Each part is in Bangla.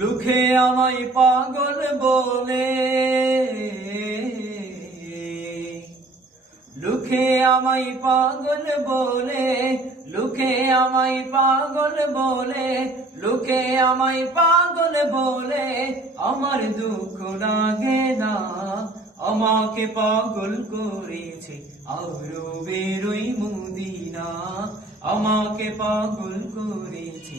লুখে আমায় পাগল বলে। লুখে আমায় পাগল বলে লুখে আমায় পাগল বলে লুখে আমায় পাগল বলে। আমার দুঃখ লাগে না, আমাকে পাগল করেছে আরও বেরোই মুদিনা। আমাকে পাগল করেছে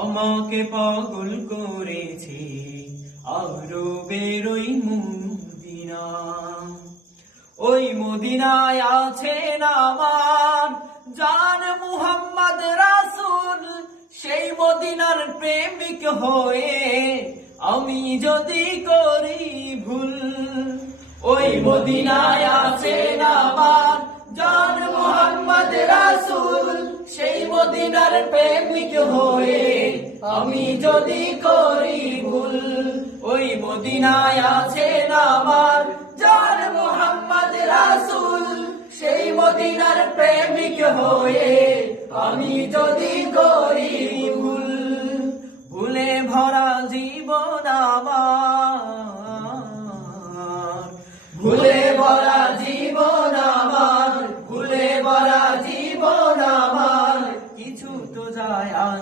আমাকে পাগল করেছে আরও বেরোই মুদিনা। ওই মদিনায় আছেন আমার জান মুহাম্মদ রাসুল। সেই মদিনার প্রেমিক হয়ে আমি যদি করি ভুল, ওই মদিনায় আছেন আমার জান মুহাম্মদ রাসূল। সেই মদিনার প্রেমিক হয়ে আমি যদি করি ভুল, ওই মদিনায় আছেন আমার? যার মোহাম্মদ রাসুল, সেই মদিনার প্রেমিক হয়ে আমি যদি করি ভুলে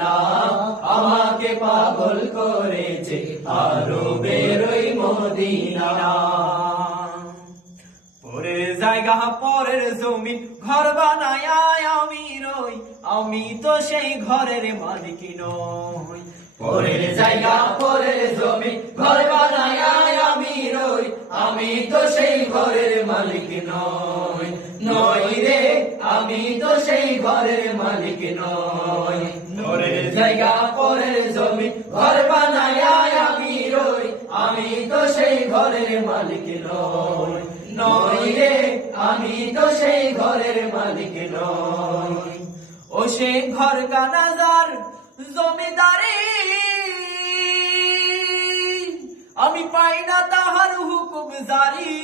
মদিনা আমাকে পাগল করেছে আরও বেরোই মদিনা। পরের জায়গা, পরের জমি, ঘর বানায় আমি রই আমি তো সেই ঘরের মালিক নই। পরের জায়গা, পরের জমি, ঘর বানায় আমি রই আমি তো সেই ঘরের মালিক নই। নই রে, আমি তো সেই ঘরের মালিক নই। জায়গা পরের জমি, ঘর বানায় আমি রই। আমি তো সেই ঘরের মালিক নই। নই রে, আমি তো সেই ঘরের মালিক নই। ও সে ঘর জমিদারি। আমি পাই না তাহার হুকুম জারি।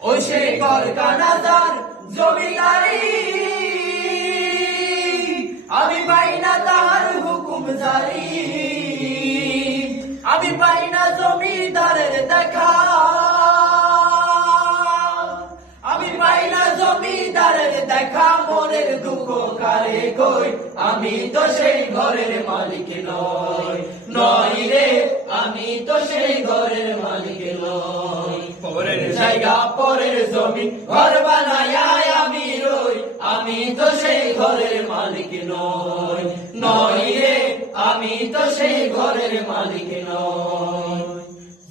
ও সে ঘর কানাজার জমিদারি। আমি পাই না তাহার হুকুম জারি। আমি পাই না জমিদারের দেখা। আমি পাই না জমিদারের দেখা, মনের দুঃখ কারে কই? আমি তো সেই ঘরের মালিক নই। নই রে, আমি তো সেই ঘরের মালিক নই। পরের জায়গা, পরের জমি, ঘর বানায় তো সেই ঘরের মালিক নই। নই রে, আমি তো সেই ঘরের মালিক নই।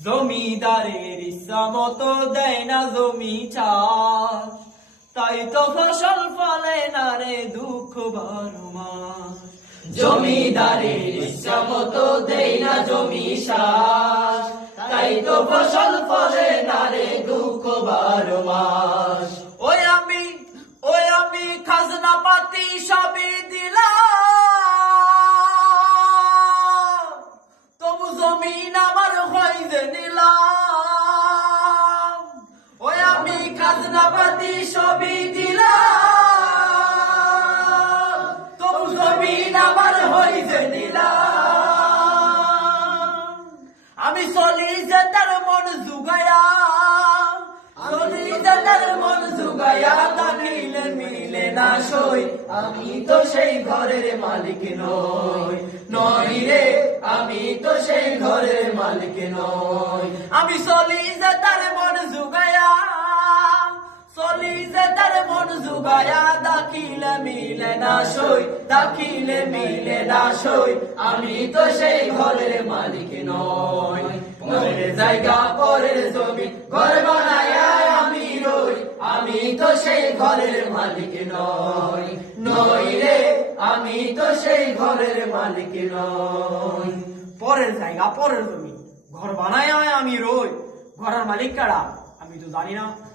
জমিদারের ইচ্ছা মতো দেয় না জমি চাষ। তাই তো ফসল ফলে না রে, দুঃখ বারো মাস। জমিদারের ইচ্ছা মতো দেয় না জমি চাষ। তাই তো ফসল ফলে না রে, দুঃখ বারো মাস। আমি চলি যে তার মন জুগায়া, চলি যে তার মন মিলে না সই। আমি তো সেই ঘরের মালিক নই নই রে, আমি তো সেই ঘরের মালিক নই। আমি চলি যে তার মন জুগায়া আমি তো সেই ঘরের মালিক পরের জায়গা পরের জমি, ঘর বানায় আমি রই। আমি তো সেই ঘরের মালিক নই। নই রে আমি তো সেই ঘরের মালিক নই। পরের জায়গা, পরের জমি, ঘর বানায় আমি রই। ঘরের মালিক কারা? আমি তো জানি না।